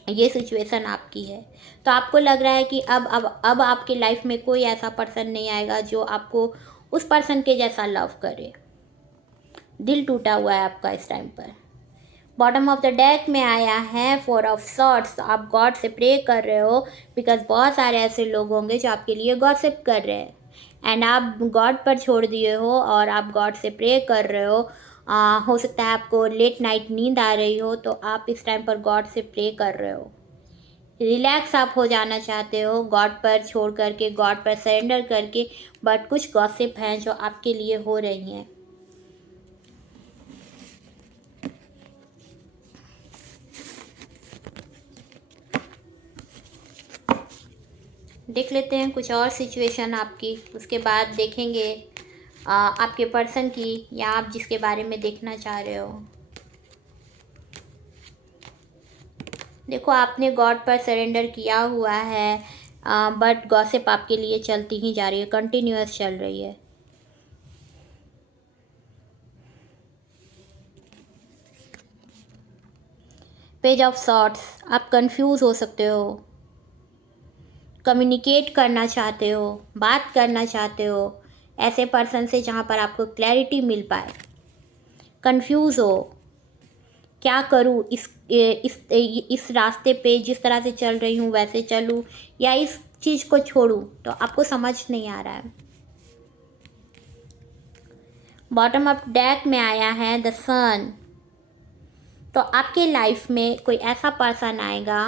ये सिचुएशन आपकी है, तो आपको लग रहा है कि अब आपके लाइफ में कोई ऐसा पर्सन नहीं आएगा जो आपको उस पर्सन के जैसा लव करे। दिल टूटा हुआ है आपका इस टाइम पर। बॉटम ऑफ द डेक में आया है 4 ऑफ सॉर्ड्स, आप गॉड से प्रे कर रहे हो, बिकॉज बहुत सारे ऐसे लोग होंगे जो आपके लिए गॉसिप कर रहे हैं, एंड आप गॉड पर छोड़ दिए हो और आप गॉड से प्रे कर रहे हो। हो सकता है आपको लेट नाइट नींद आ रही हो, तो आप इस टाइम पर गॉड से प्रे कर रहे हो, रिलैक्स आप हो जाना चाहते हो गॉड पर छोड़ करके, गॉड पर सरेंडर करके, बट कुछ गॉसिप हैं जो आपके लिए हो रही हैं। देख लेते हैं कुछ और सिचुएशन आपकी, उसके बाद देखेंगे आपके पर्सन की, या आप जिसके बारे में देखना चाह रहे हो। देखो, आपने गॉड पर सरेंडर किया हुआ है, बट गॉसिप आपके लिए चलती ही जा रही है, कंटिन्यूअस चल रही है। पेज ऑफ सॉर्ट्स, आप कंफ्यूज हो सकते हो, कम्युनिकेट करना चाहते हो, बात करना चाहते हो ऐसे पर्सन से जहाँ पर आपको क्लैरिटी मिल पाए। कंफ्यूज हो, क्या करूँ, इस रास्ते पे जिस तरह से चल रही हूँ वैसे चलूँ या इस चीज़ को छोड़ूँ, तो आपको समझ नहीं आ रहा है। बॉटम ऑफ डेक में आया है द सन। तो आपके लाइफ में कोई ऐसा पर्सन आएगा,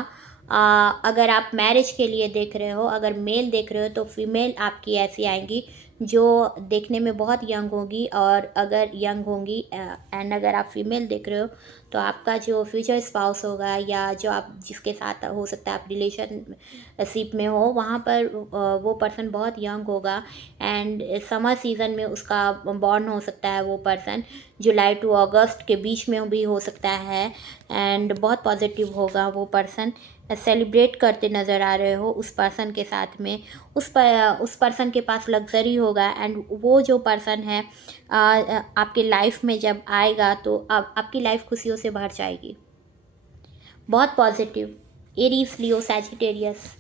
अगर आप मैरिज के लिए देख रहे हो, अगर मेल देख रहे हो तो फीमेल आपकी ऐसी आएंगी जो देखने में बहुत यंग होगी, और अगर यंग होंगी एंड अगर आप फीमेल देख रहे हो तो आपका जो फ्यूचर स्पाउस होगा या जो आप जिसके साथ हो सकता है आप रिलेशनशिप में हो, वहाँ पर वो पर्सन बहुत यंग होगा एंड समर सीज़न में उसका बॉर्न हो सकता है। वो पर्सन जुलाई टू अगस्त के बीच में भी हो सकता है एंड बहुत पॉजिटिव होगा वो पर्सन। सेलिब्रेट करते नज़र आ रहे हो उस पर्सन के साथ में, उस पर्सन के पास लग्जरी होगा एंड वो जो पर्सन है आपके लाइफ में जब आएगा तो आपकी लाइफ खुशियों से भर जाएगी। बहुत पॉजिटिव। एरीज, लियो, सैजिटेरियस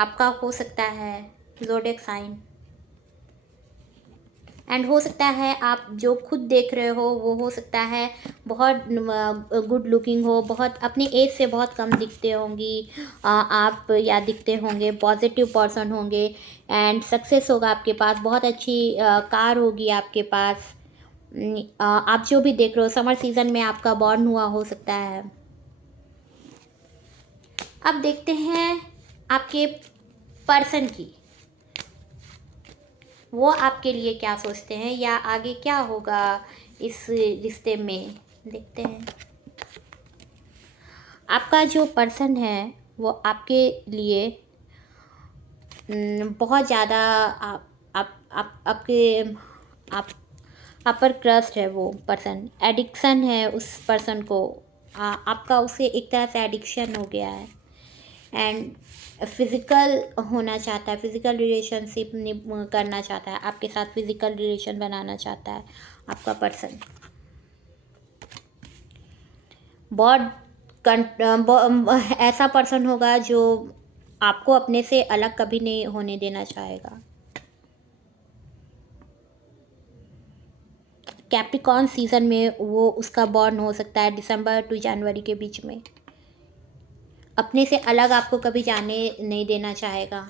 आपका हो सकता है ज़ोडिएक साइन, एंड हो सकता है आप जो खुद देख रहे हो वो हो सकता है बहुत गुड लुकिंग हो, बहुत अपनी एज से बहुत कम दिखते होंगी आप, या दिखते होंगे, पॉजिटिव पर्सन होंगे एंड सक्सेस होगा आपके पास, बहुत अच्छी कार होगी आपके पास। आप जो भी देख रहे हो समर सीज़न में आपका बॉर्न हुआ हो सकता है। अब देखते हैं आपके पर्सन की, वो आपके लिए क्या सोचते हैं या आगे क्या होगा इस रिश्ते में, देखते हैं। आपका जो पर्सन है वो आपके लिए बहुत ज़्यादा आपके आप पर क्रस्ट है वो पर्सन, एडिक्शन है उस पर्सन को, आपका उसे एक तरह से एडिक्शन हो गया है एंड फिज़िकल होना चाहता है, फिज़िकल रिलेशनशिप करना चाहता है आपके साथ, फिज़िकल रिलेशन बनाना चाहता है आपका पर्सन। ऐसा पर्सन होगा जो आपको अपने से अलग कभी नहीं होने देना चाहेगा। कैप्रिकॉर्न सीज़न में वो उसका बॉर्न हो सकता है दिसंबर टू जनवरी के बीच में। अपने से अलग आपको कभी जाने नहीं देना चाहेगा।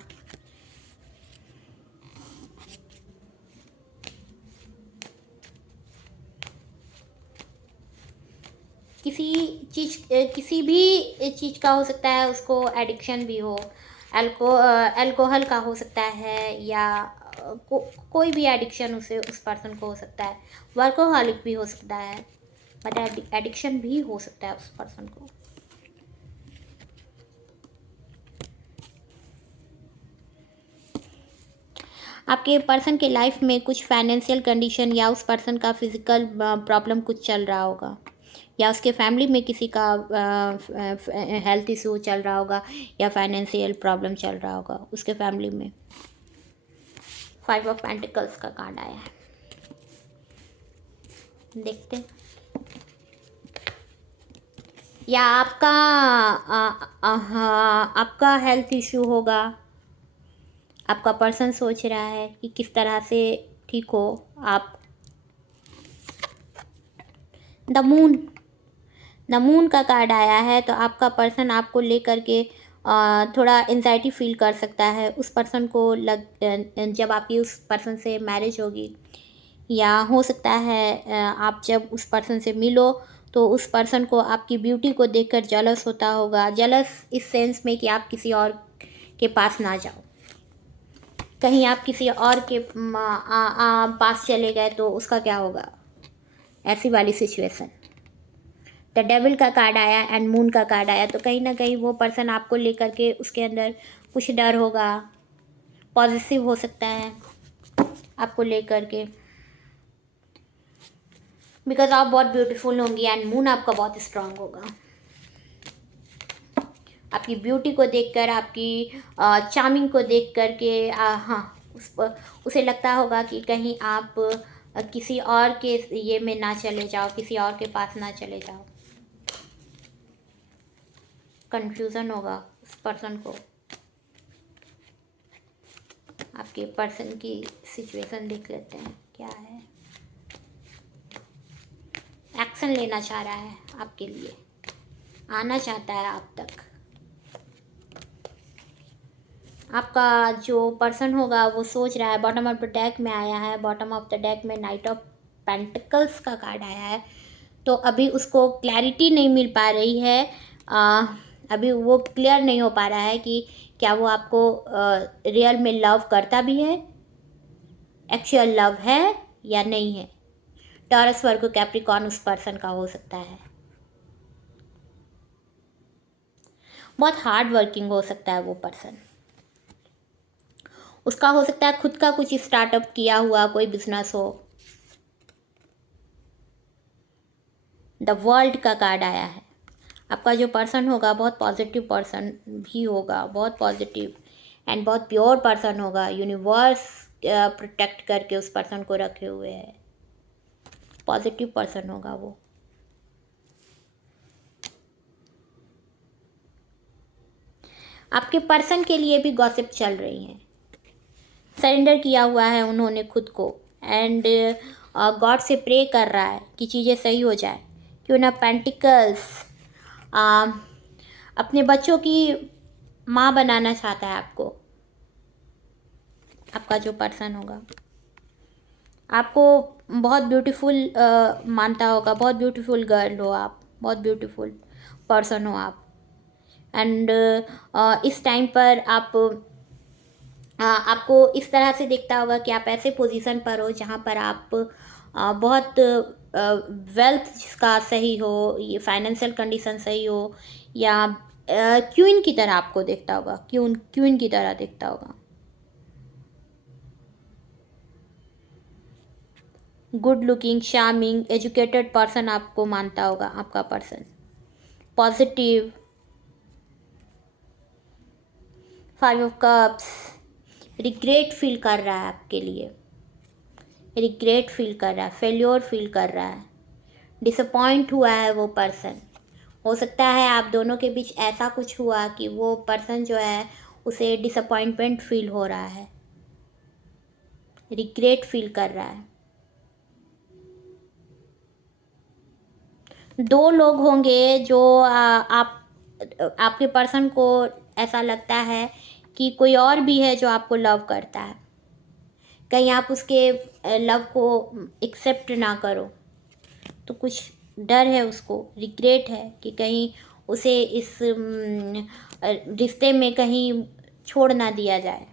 किसी भी चीज़ का हो सकता है, उसको एडिक्शन भी हो, अल्कोहल का हो सकता है या कोई भी एडिक्शन उसे उस पर्सन को हो सकता है, वर्कोहॉलिक भी हो सकता है, बट एडिक्शन भी हो सकता है उस पर्सन को। आपके पर्सन के लाइफ में कुछ फाइनेंशियल कंडीशन या उस पर्सन का फिज़िकल प्रॉब्लम कुछ चल रहा होगा, या उसके फैमिली में किसी का हेल्थ इशू चल रहा होगा या फाइनेंशियल प्रॉब्लम चल रहा होगा उसके फैमिली में। 5 ऑफ पेंटिकल्स का कार्ड आया है, देखते हैं। या आपका हेल्थ इशू होगा, आपका पर्सन सोच रहा है कि किस तरह से ठीक हो आप। द मून का कार्ड आया है, तो आपका पर्सन आपको लेकर के थोड़ा एंजाइटी फील कर सकता है। उस पर्सन को जब आपकी उस पर्सन से मैरिज होगी, या हो सकता है आप जब उस पर्सन से मिलो तो उस पर्सन को आपकी ब्यूटी को देखकर जेलस होता होगा। जेलस इस सेंस में कि आप किसी और के पास ना जाओ, कहीं आप किसी और के पास चले गए तो उसका क्या होगा, ऐसी वाली सिचुएशन। द डेविल का कार्ड आया एंड मून का कार्ड आया, तो कहीं ना कहीं वो पर्सन आपको लेकर के उसके अंदर कुछ डर होगा, पॉजिटिव हो सकता है आपको लेकर के, बिकॉज आप बहुत ब्यूटीफुल होंगी एंड मून आपका बहुत स्ट्रांग होगा। आपकी ब्यूटी को देखकर, आपकी चार्मिंग को देख कर के हाँ, उसे लगता होगा कि कहीं आप किसी और के ये में ना चले जाओ, किसी और के पास ना चले जाओ। कंफ्यूजन होगा उस पर्सन को। आपके पर्सन की सिचुएशन देख लेते हैं क्या है। एक्शन लेना चाह रहा है आपके लिए, आना चाहता है आप तक। आपका जो पर्सन होगा वो सोच रहा है, बॉटम ऑफ द डेक में आया है, बॉटम ऑफ द डेक में नाइट ऑफ पेंटिकल्स का कार्ड आया है, तो अभी उसको क्लैरिटी नहीं मिल पा रही है। अभी वो क्लियर नहीं हो पा रहा है कि क्या वो आपको रियल में लव करता भी है, एक्चुअल लव है या नहीं है। टॉरस, वर्गो, कैप्रिकॉर्न उस पर्सन का हो सकता है। बहुत हार्ड वर्किंग हो सकता है वो पर्सन। उसका हो सकता है खुद का कुछ स्टार्टअप किया हुआ कोई बिजनेस हो। द वर्ल्ड का कार्ड आया है। आपका जो पर्सन होगा बहुत पॉजिटिव पर्सन भी होगा, बहुत पॉजिटिव एंड बहुत प्योर पर्सन होगा। यूनिवर्स प्रोटेक्ट करके उस पर्सन को रखे हुए है, पॉजिटिव पर्सन होगा वो। आपके पर्सन के लिए भी गॉसिप चल रही हैं। सरेंडर किया हुआ है उन्होंने खुद को एंड गॉड से प्रे कर रहा है कि चीज़ें सही हो जाए। क्यों ना पेंटिकल्स अपने बच्चों की माँ बनाना चाहता है आपको। आपका जो पर्सन होगा आपको बहुत ब्यूटीफुल मानता होगा, बहुत ब्यूटीफुल गर्ल हो आप, बहुत ब्यूटीफुल पर्सन हो आप। एंड इस टाइम पर आपको इस तरह से दिखता होगा कि आप ऐसे पोजीशन पर हो जहाँ पर आप बहुत वेल्थ जिसका सही हो, ये फाइनेंशियल कंडीशन सही हो, या क्वीन की तरह आपको दिखता होगा, क्वीन की तरह दिखता होगा। Good looking, charming, educated person आपको मानता होगा आपका person. Positive, 5 of cups, regret feel कर रहा है आपके लिए, रिग्रेट फील कर रहा है, फेल्योर फील कर रहा है, डिसअपॉइंट हुआ है वो पर्सन। हो सकता है आप दोनों के बीच ऐसा कुछ हुआ कि वो पर्सन जो है उसे डिसअपॉइंटमेंट फील हो रहा है, रिग्रेट फील कर रहा है। दो लोग होंगे जो आपके पर्सन को ऐसा लगता है कि कोई और भी है जो आपको लव करता है। कहीं आप उसके लव को एक्सेप्ट ना करो, तो कुछ डर है उसको, रिग्रेट है कि कहीं उसे इस रिश्ते में कहीं छोड़ ना दिया जाए।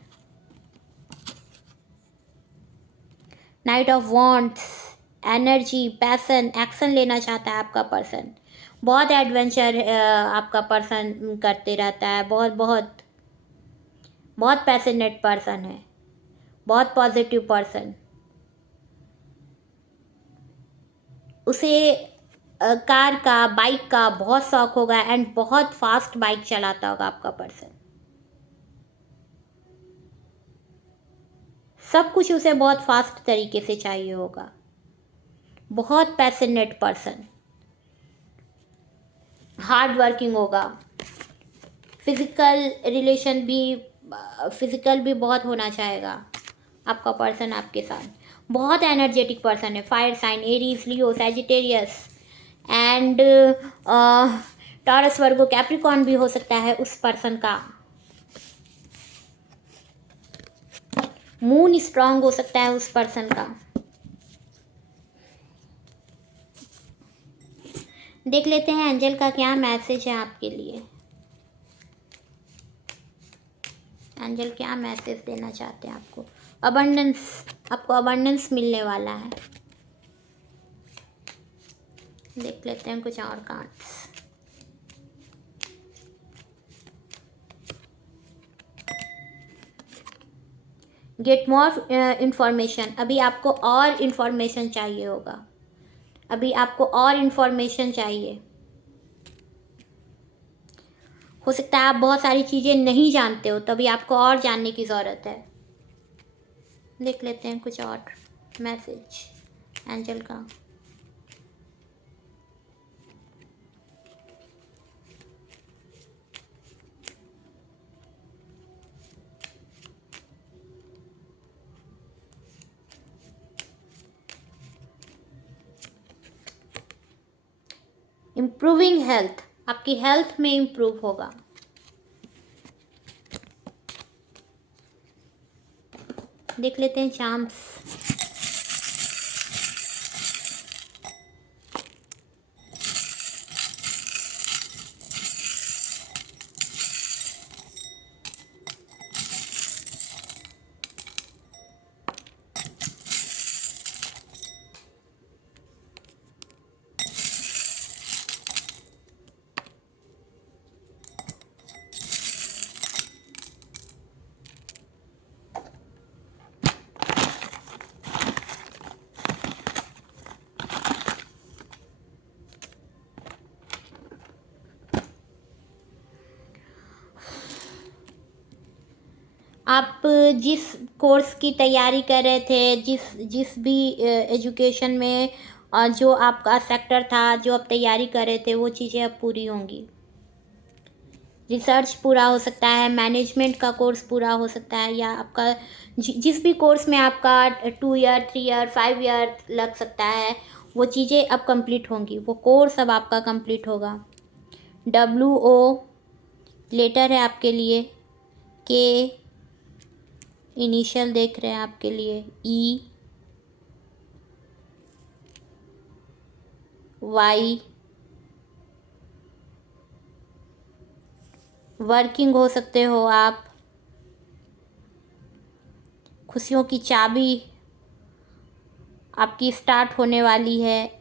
Night of wants, energy, passion, action लेना चाहता है आपका पर्सन। बहुत एडवेंचर आपका पर्सन करते रहता है, बहुत बहुत बहुत पैशनेट पर्सन है, बहुत पॉजिटिव पर्सन। उसे कार का, बाइक का बहुत शौक होगा एंड बहुत फास्ट बाइक चलाता होगा आपका पर्सन। सब कुछ उसे बहुत फास्ट तरीके से चाहिए होगा। बहुत पैशनेट पर्सन, हार्ड वर्किंग होगा। फिजिकल रिलेशन भी, फिजिकल भी बहुत होना चाहेगा आपका पर्सन आपके साथ। बहुत एनर्जेटिक पर्सन है। Fire sign, Aries, Leo, Sagittarius and Taurus, Virgo, Capricorn भी हो सकता है उस पर्सन का। मून स्ट्रांग हो सकता है उस पर्सन का। देख लेते हैं एंजल का क्या मैसेज है आपके लिए। एंजल क्या मैसेज देना चाहते हैं आपको। अबंडेंस, आपको अबंडेंस मिलने वाला है। देख लेते हैं कुछ और कार्ड्स। गेट मोर इंफॉर्मेशन, अभी आपको और इन्फॉर्मेशन चाहिए होगा, अभी आपको और इन्फॉर्मेशन चाहिए। हो सकता है आप बहुत सारी चीज़ें नहीं जानते हो, तभी आपको और जानने की ज़रूरत है। देख लेते हैं कुछ और मैसेज एंजल का। इम्प्रूविंग हेल्थ, आपकी हेल्थ में इम्प्रूव होगा। देख लेते हैं चार्म्स। आप जिस कोर्स की तैयारी कर रहे थे, जिस भी एजुकेशन में जो आपका सेक्टर था, जो आप तैयारी कर रहे थे, वो चीज़ें अब पूरी होंगी। रिसर्च पूरा हो सकता है, मैनेजमेंट का कोर्स पूरा हो सकता है, या आपका जिस भी कोर्स में आपका 2 ईयर 3 ईयर 5 ईयर लग सकता है, वो चीज़ें अब कंप्लीट होंगी, वो कोर्स अब आपका कंप्लीट होगा। WO लेटर है आपके लिए, के इनिशियल देख रहे हैं आपके लिए, EY, वर्किंग हो सकते हो आप, खुशियों की चाबी आपकी स्टार्ट होने वाली है।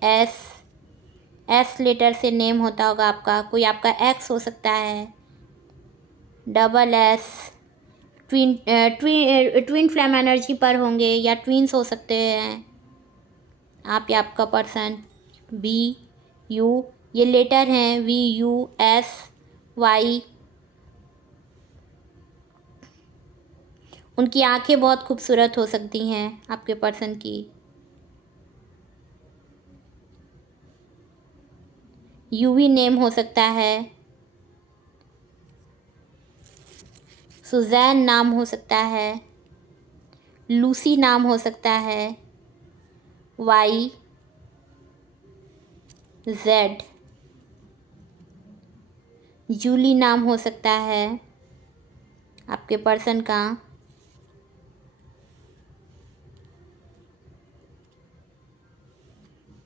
एस लेटर से नेम होता होगा आपका, कोई आपका एक्स हो सकता है। SS, ट्विन फ्लेम एनर्जी पर होंगे, या ट्विन्स हो सकते हैं आप या आपका पर्सन। BU, ये लेटर हैं, VUSY। उनकी आंखें बहुत खूबसूरत हो सकती हैं आपके पर्सन की। UV नेम हो सकता है। सुजैन नाम हो सकता है। लूसी नाम हो सकता है। YZ, जूली नाम हो सकता है आपके पर्सन का।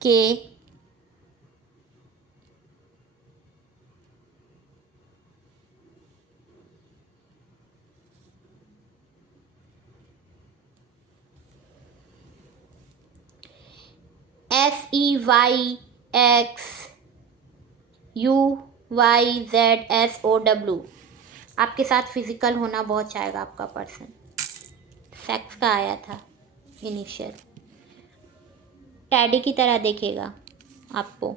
के, SEYXUYZSOW। आपके साथ फिजिकल होना बहुत चाहेगा आपका पर्सन। सेक्स का आया था इनिशियल। टैडी की तरह देखेगा आपको।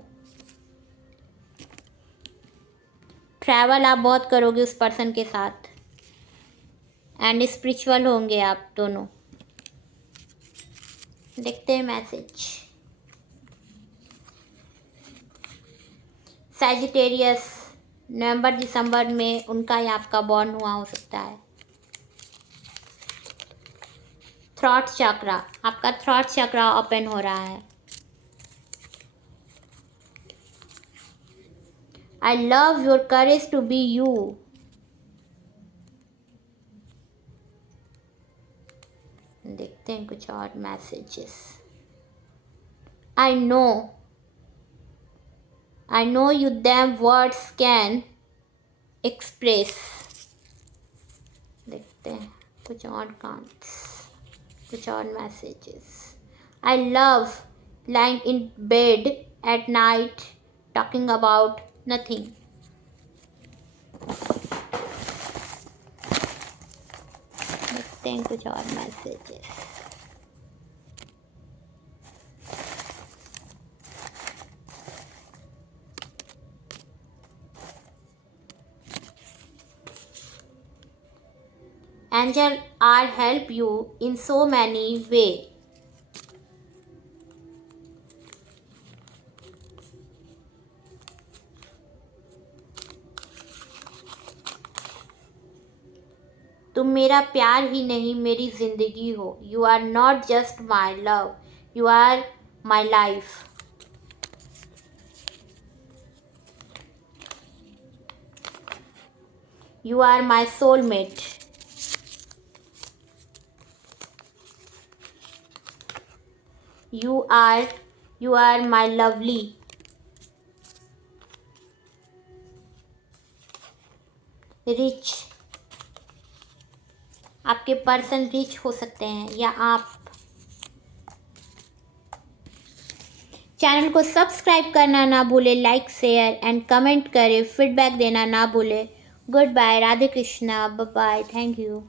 ट्रैवल आप बहुत करोगे उस पर्सन के साथ, एंड स्पिरिचुअल होंगे आप दोनों। देखते हैं मैसेज। सैजिटेरियस, नवंबर दिसंबर में उनका या आपका बॉर्न हुआ हो सकता है। थ्रॉट चक्रा, आपका थ्रॉट चक्रा ओपन हो रहा है। I love your courage to be you. देखते हैं कुछ और messages. I know I know you them words can express. देखते हैं कुछ और कॉन्ट्स, कुछ और messages. I love lying in bed at night talking about nothing. देखते हैं कुछ और messages. Angel are help you in so many way. तुम मेरा प्यार ही नहीं मेरी जिंदगी हो. You are not just my love, you are my life. You are my soulmate. You are my lovely. Rich. आपके पर्सन रिच हो सकते हैं या आप. चैनल को सब्सक्राइब करना ना भूले, लाइक शेयर एंड कमेंट करें, फीडबैक देना ना भूले. Good bye. Radhe Krishna. Bye. Thank you.